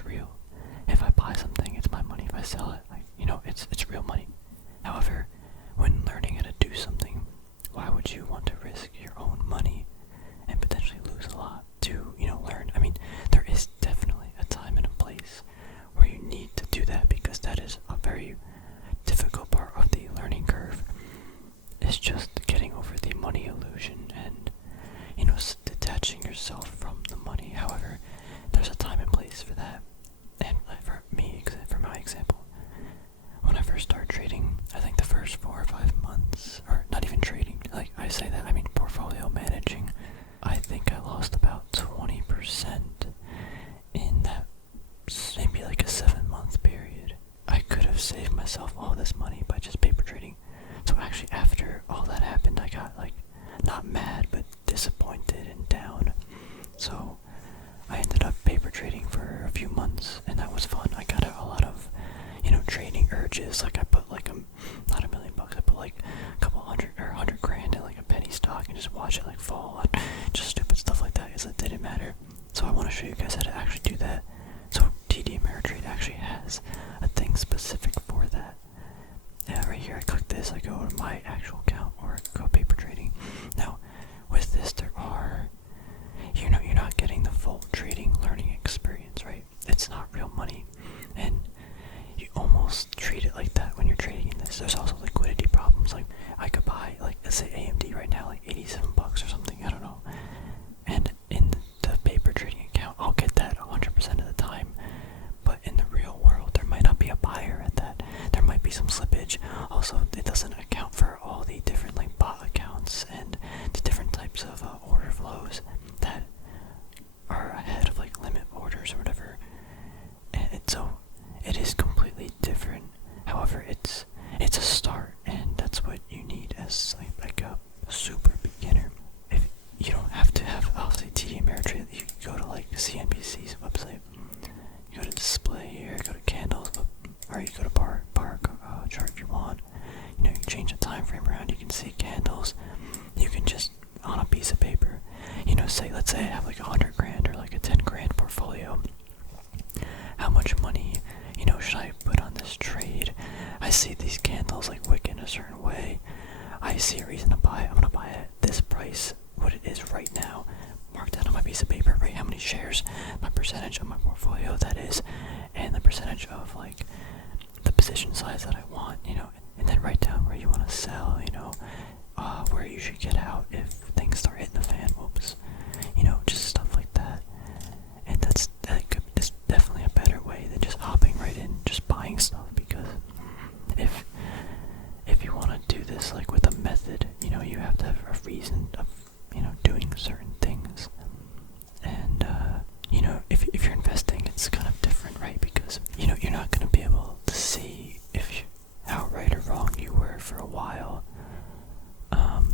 is real. If I buy something, it's my money. If I sell it, it's real money. However, when learning how to do something, why would you want to risk your own money and potentially lose a lot to, learn? I mean, there is definitely a time and a place where you need to do that, because that is a very difficult part of the learning curve. It's just getting over the money illusion and, detaching yourself from the money. However, there's a time and place for that. And for me, for my example, when I first started trading, I think the first 4 or 5 months, or not even trading, like I say that, I mean portfolio managing, I think I lost about 20% in that, maybe like a 7-month period. I could have saved myself all this money by just paper trading. So actually after all that happened, I got not mad, but disappointed and down. So I ended up paper trading for a few months, and that was fun. I got a lot of, trading urges. Like I put not $1 million, I put a couple hundred or 100 grand in a penny stock and just watch it fall on, just stupid stuff like that, because it didn't matter. So I want to show you guys how to actually do that. So TD Ameritrade actually has a thing specific for that. Yeah, right here I click this, I go to my actual account or go paper trading. Now, with this you're not getting the full trading learning experience, right? It's not real money, and you almost treat it like that when you're trading in this. There's also liquidity problems. Like I could buy let's say AMD right now, $87 or something, I don't know. And in the paper trading account, I'll get that 100% of the time. But in the real world, there might not be a buyer at that. There might be some slippage. Also, it doesn't account for all the different bot accounts and the different types of order flows that are ahead of limit orders or whatever. And so it is completely different. However, it's a start, and that's what you need as a super beginner. If you don't have to have, I'll say TD Ameritrade, you go to CNBC's website. You go to display here, go to candles, or you go to bar chart if you want. You change the time frame around, you can see candles. You can just, on a piece of paper, let's say I have 100 grand or a 10 grand portfolio. How much money, should I put on this trade? I see these candles wick in a certain way. I see a reason to buy it. I'm gonna buy it at this price, what it is right now. Mark that on my piece of paper, right? How many shares, my percentage of my portfolio that is, and the percentage of the position size that I want, and then write down where you want to sell, where you should get out if things start hitting the fan. Whoops, just stuff like that. And that's definitely a better way than just hopping right in, just buying stuff. Because if you want to do this with a method, you have to have a reason of doing certain things. And if you're investing, it's kind of different, right? Because you're not going to be able to see how right or wrong you were for a while.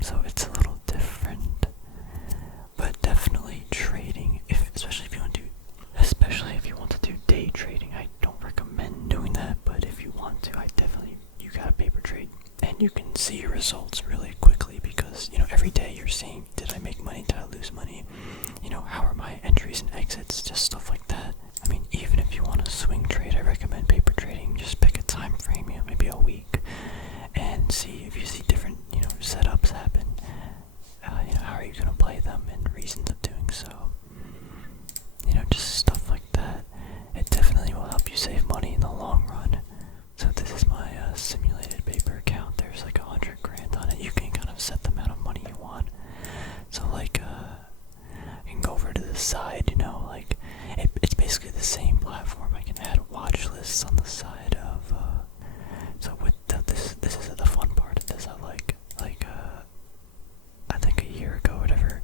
So it's a little different. But definitely trading, especially if you want to do day trading, I don't recommend doing that. But if you want to, you gotta paper trade, and you can see your results really quickly, because every day you're seeing, did I make money, did I lose money, how are my entries and exits, just stuff like that. I mean, even if you want to swing trade, I recommend paper trading. Just pick a time frame, maybe a week, and see if you see different setups happen. How are you gonna play them, and reasons of doing so. Just stuff like that. It definitely will help you save money in the long run. So this is my simulated paper account. There's 100 grand on it. You can kind of set the amount of money you want. So you can go over to the side, it's basically the same platform. I can add watch lists on the side of, so with this is the fun part of this. I think a year ago, whatever,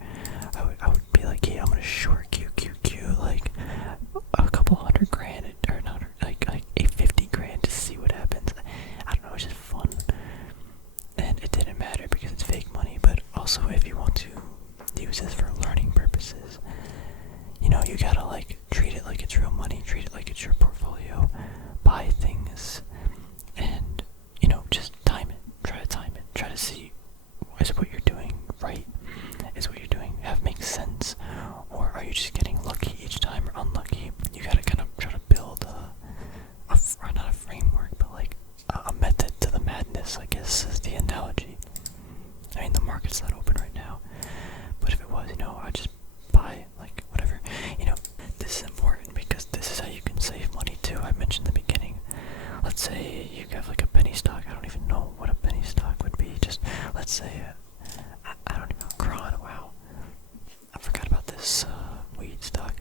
I would be yeah, I'm gonna short QQQ, a couple 100 grand, or not, a 50 grand to see what happens. I don't know, it's just fun. And it didn't matter because it's fake money. But also, if you want to use this for learning purposes, you gotta treat it like it's real money, treat it like it's your portfolio, buy things, and just time it, try to see, is what you're doing right, is what you're doing makes sense, or are you just getting lucky each time or unlucky? You gotta kind of try to build not a framework, but like a method to the madness, I guess is the analogy. I mean, the market's not open right now, but if it was, I'd just buy, like, whatever. This is important because this is how you can save money too. I mentioned in the beginning. Let's say you have like a penny stock. I don't even know what a penny stock would be. Just, let's say, I don't even know, Kron, wow. I forgot about this weed stock.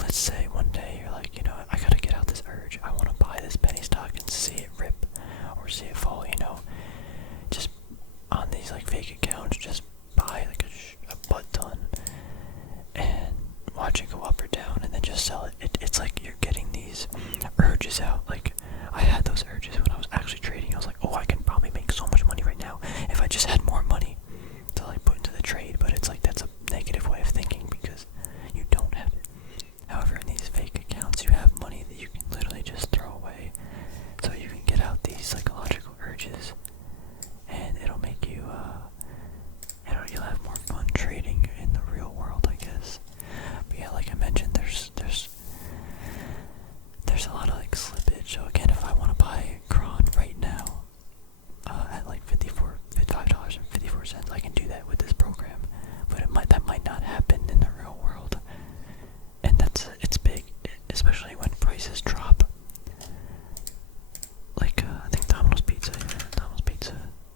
Let's say one day you're like, I gotta get out this urge. I want to buy this penny stock and see it rip or see it fall, Just on these like fake accounts, just buy like a butt ton and watch it go up or down and then just sell it. It's like you're getting these urges out. Like, I had those urges when I was actually trading. I was like, oh, I can probably make so much money right now if I just had more money to like put into the trade. But it's like, that's a negative way of thinking because you don't have it. However, in these fake accounts, you have money that you can literally just throw away, so you can get out these psychological urges, and it'll make you, you'll have more fun trading in the real world, I guess. But yeah, like I mentioned, there's a lot of like slippage. So again, if I want to buy Kron right now, at like $55.54, I can do that with this program. But that might not happen in the real world. And it's big, especially when prices drop. Like, I think Domino's Pizza,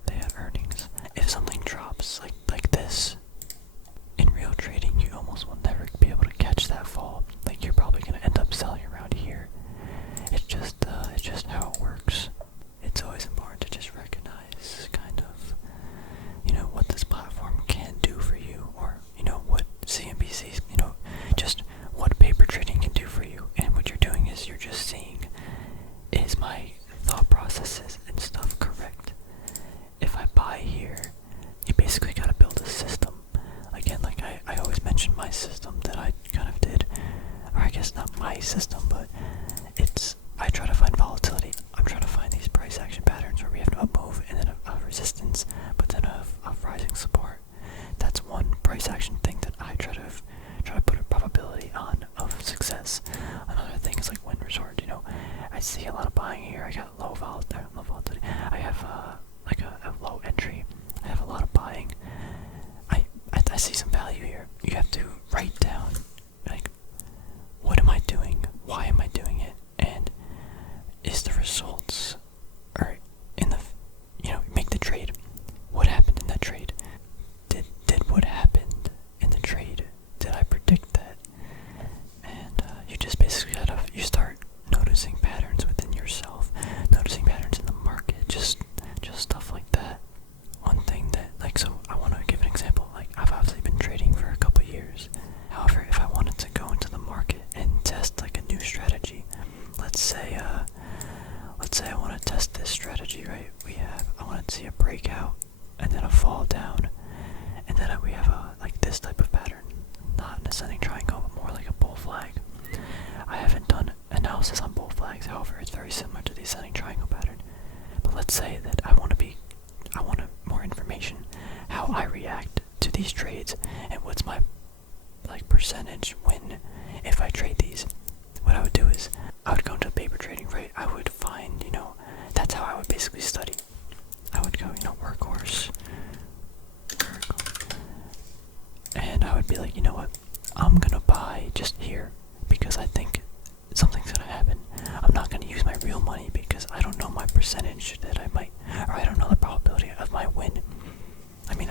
they had earnings. If something drops like this, in real trading, you almost will never be able to catch that fall. Like, you're probably going to end up selling around here. It's just how it works. It's always important to just recognize kind of, what this platform can do for you, or, what CNBC's, just what paper trading can do for you. And what you're doing is you're just seeing, is my thought processes and stuff correct? If I buy here, you basically gotta build a system. Again, like I always mention my system that I kind of did, or I guess not my system, but I try to find volatility. I'm trying to find these price action patterns where we have an up move and then a resistance, but then a rising support. That's one price action thing that I try to put a probability on of success. Another thing is like wind resort. I see a lot of buying here. I got low volatility. I have like a low entry. I have a lot of buying. I see some value here. You have to write down, like, what am I doing? Why am I doing it? And is the results, or in the, make the trade. What happened in that trade? Did what happened in the trade, did I predict that? And you just basically you start noticing patterns within yourself, noticing patterns in the market, just stuff like that. One thing that, like, so I want to give an example. Like, I've obviously been trading for a couple years. However, if I wanted to go into the market and test like a new strategy, let's say I want to test this strategy, right? I want to see a breakout and then a fall down, and then we have like this type of pattern, not an ascending triangle, but more like a bull flag. I haven't done analysis on bull flags, however, it's very similar to the ascending triangle pattern. But let's say that I want more information, how I react to these trades, and what's my like percentage win if I trade these. What I would do is I would go into paper trading, right? I would find, that's how I would basically study. I would go, workhorse, and I would be like, what? I'm gonna buy just here because I think something's gonna happen. I'm not gonna use my real money because I don't know my percentage that I might, or I don't know the probability of my win. I mean,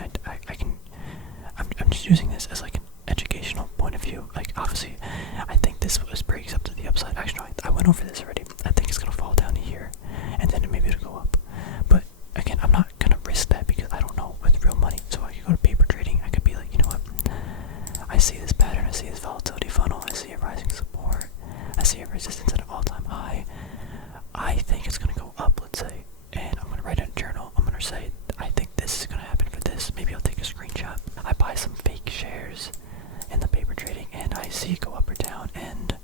I'm just using this as like an educational point of view. Like, obviously, I think this breaks up to the upside. Actually, no, I went over this already. I think it's gonna fall down to here, and then maybe it'll go up. But again, I'm not gonna risk that because I don't know with real money. So I could go to paper trading. I could be like, what? I see this pattern. I see this volatility funnel. I see a rising support. I see a resistance at an all-time high. I think it's gonna go up. Let's say, and I'm gonna write in a journal. I'm gonna say, I think this is gonna happen for this. Maybe I'll take a screenshot. I buy some fake shares in the paper trading, and I see it go up or down, and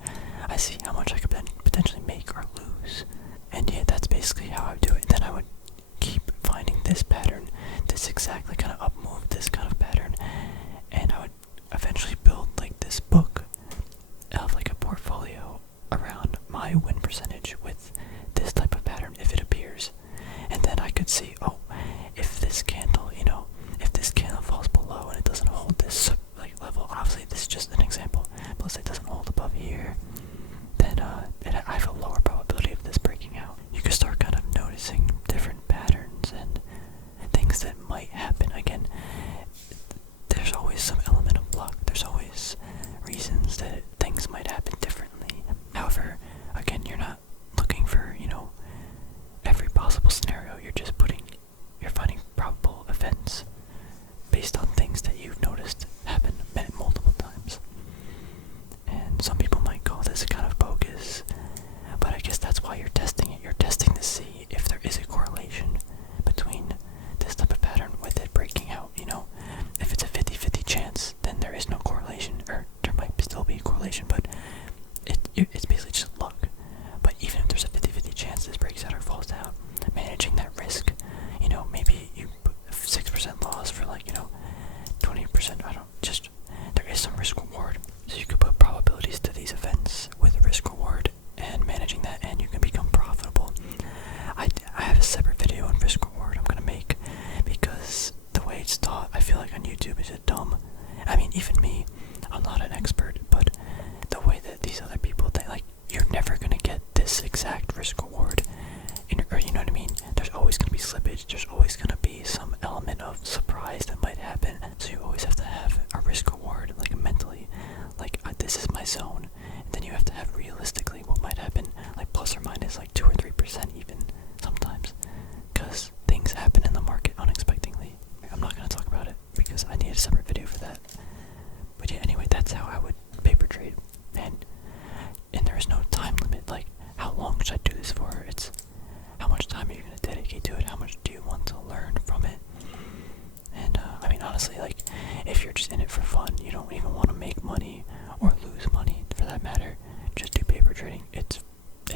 I see how much I could potentially make or lose. And yeah, that's basically how I would do it. Then I would keep finding this pattern, this exactly kind of up move, this kind of pattern, and I would eventually build like this book of like a portfolio around my win percentage with this let's say it doesn't hold above here, then I have a lower probability of this breaking out. You can start kind of noticing different patterns and things that might happen. Again, there's always some element of luck. There's always reasons that things might happen differently. However, again, you're not looking for, every possible scenario. You're finding probable events based on things that you've noticed happen multiple times. And some people might call this kind of bogus, but I guess that's why you're testing it. You're testing to see if there is a correlation between this type of pattern with it breaking out. If it's a 50-50 chance, then there is no correlation, or there might still be a correlation, but it's basically just luck. But even if there's a 50-50 chance this breaks out or falls out, managing that risk, maybe you put 6% loss for 20%, there is some risk reward. So you could put probabilities to these events with risk reward and managing that, and you can become profitable. I have a separate video on risk reward I'm gonna make, because the way it's taught, I feel like on YouTube is just dumb. I mean, even me, I'm not an expert, but the way that these other people think, you're never gonna get this exact risk reward, or you know what I mean? There's always gonna be slippage. There's always gonna be some element of surprise that might happen. So you always have to have a risk reward, mentally, this is my zone, and then you have to have realistically what might happen, plus or minus 2 or 3% even sometimes, because things happen in the market unexpectedly. I'm not gonna talk about it because I need a separate video for that. But yeah, anyway, that's how I would paper trade, and there is no time limit. How long should I do this for? It's how much time are you gonna dedicate to it? How much do you want to learn from it? And I mean, honestly, if you're just in it for fun, you don't even want to make money or lose money for that matter, just do paper trading. It's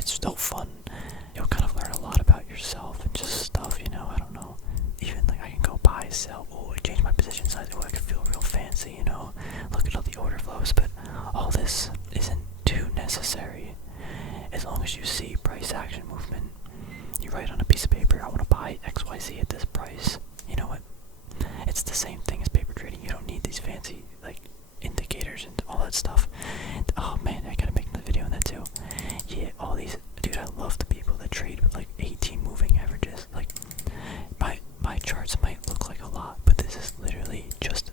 still fun. You'll kind of learn a lot about yourself and just stuff, I don't know. Even I can go buy, sell, I change my position size, I can feel real fancy, look at all the order flows, but all this isn't too necessary. As long as you see price action movement, you write on a piece of paper, I want to buy XYZ at this price. You know what? It's the same thing as paper trading. You don't need these fancy indicators and all that stuff. And, oh man, I gotta make another video on that too. Yeah, all these, dude, I love the people that trade with 18 moving averages. My charts might look like a lot, but this is literally just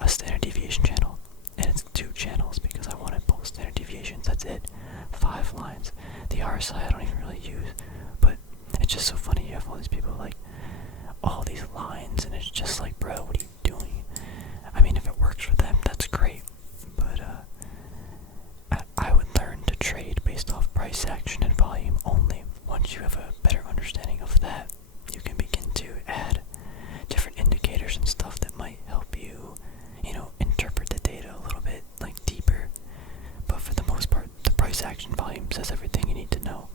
a standard deviation channel, and it's 2 channels because I wanted both standard deviations. That's it. 5 lines. The RSI I don't even really use, but it's just so funny. You have all these people all these lines, and it's just bro, what are you doing? I mean, if it works for them, that's great, but I would learn to trade based off price action and volume only. Once you have a better understanding of that, you can begin to add different indicators and stuff that might help you, interpret the data a little bit deeper. But for the most part, the price action volume says everything you need to know.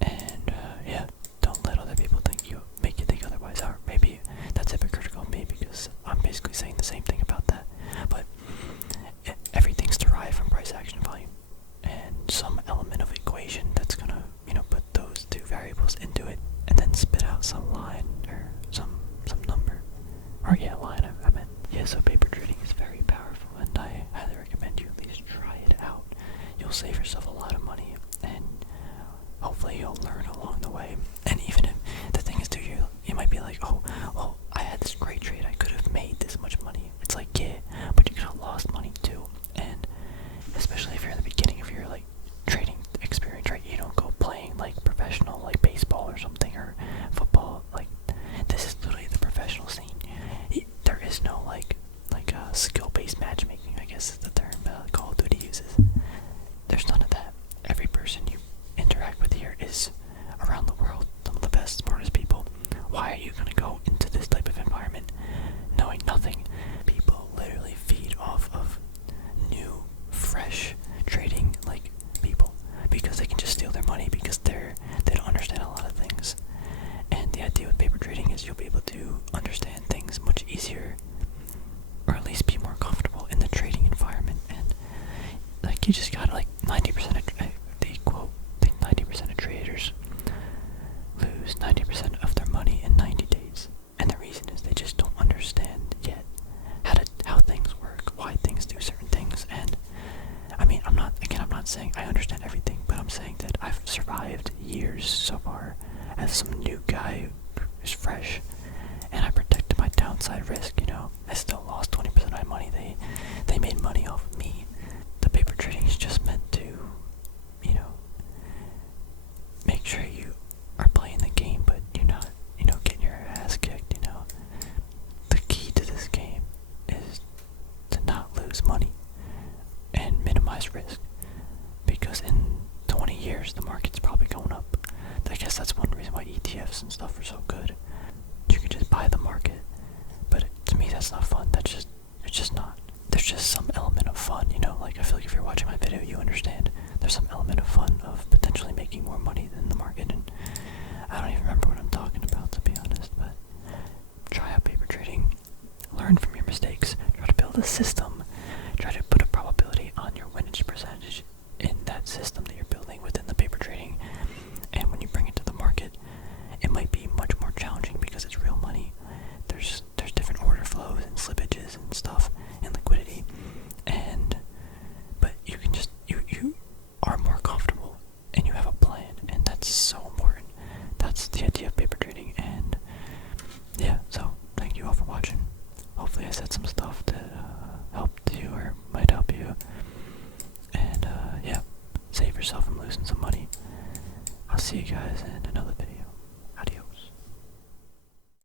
And yeah, don't let other people make you think otherwise. Or maybe that's hypocritical of me because I'm basically saying the same thing about that. But everything's derived from price action volume, and some element of equation that's gonna put those 2 variables into it and then spit out some line or some number. Or yeah, line I meant. Yeah, so paper trading is very powerful, and I highly recommend you at least try it out. You'll save yourself a lot of money, and hopefully you'll learn along the way. And even if the thing is too, you might be like, oh, well, I had this great trade, I could have made this much money. It's yeah, but you could have lost money too. And especially if you're in the beginning of your trading experience, right? You don't go playing professional baseball or something, or football. This is literally the professional scene. There is no skill-based matchmaking, I guess is the term Call of Duty uses. There's none of that. Every person you interact with here is around the world some of the best, smartest people. Why are you going to go into this type of environment knowing nothing? People literally feed off of new, fresh trading people, because they can just steal their money because they don't understand a lot of things. And the idea with paper trading is you'll be able to understand things much easier, or at least be more comfortable in the trading environment. And you just got 90% of they quote, I think 90% of traders lose 90% of their money in 90 days. And the reason is they just don't understand yet how things work, why things do certain things, and not saying I understand everything, but I'm saying that I've survived years so far as some new guy who's fresh, and I protected my downside risk, you know. I still lost 20% of my money. They made money off of me. The paper trading is just meant to, you know, make sure you are playing the game, but you're not, you know, getting your ass kicked, you know. The key to this game is to not lose money and minimize risk, because in 20 years the market's probably going up. I guess that's one reason why ETFs and stuff are so good. You can just buy the market, but to me that's not fun. It's just not. There's just some element of fun, you know. Like, I feel like if you're watching my video, you understand. There's some element of fun of potentially making more money than the market, and I don't even remember what I'm talking about, to be honest. But try out paper trading, learn from your mistakes, try to build a system, try to put a probability on your winnage percentage in that system that you're building within the paper trading. And when you bring it to the market, it might be much more challenging because it's real money. There's different order flows and slippages and stuff and liquidity, but you can just you are more comfortable and you have a plan, and that's so important. That's the idea of paper trading. And yeah, so thank you all for watching. Hopefully I said some stuff that helped you or might help you. And yeah, save yourself from losing some money. I'll see you guys in another video.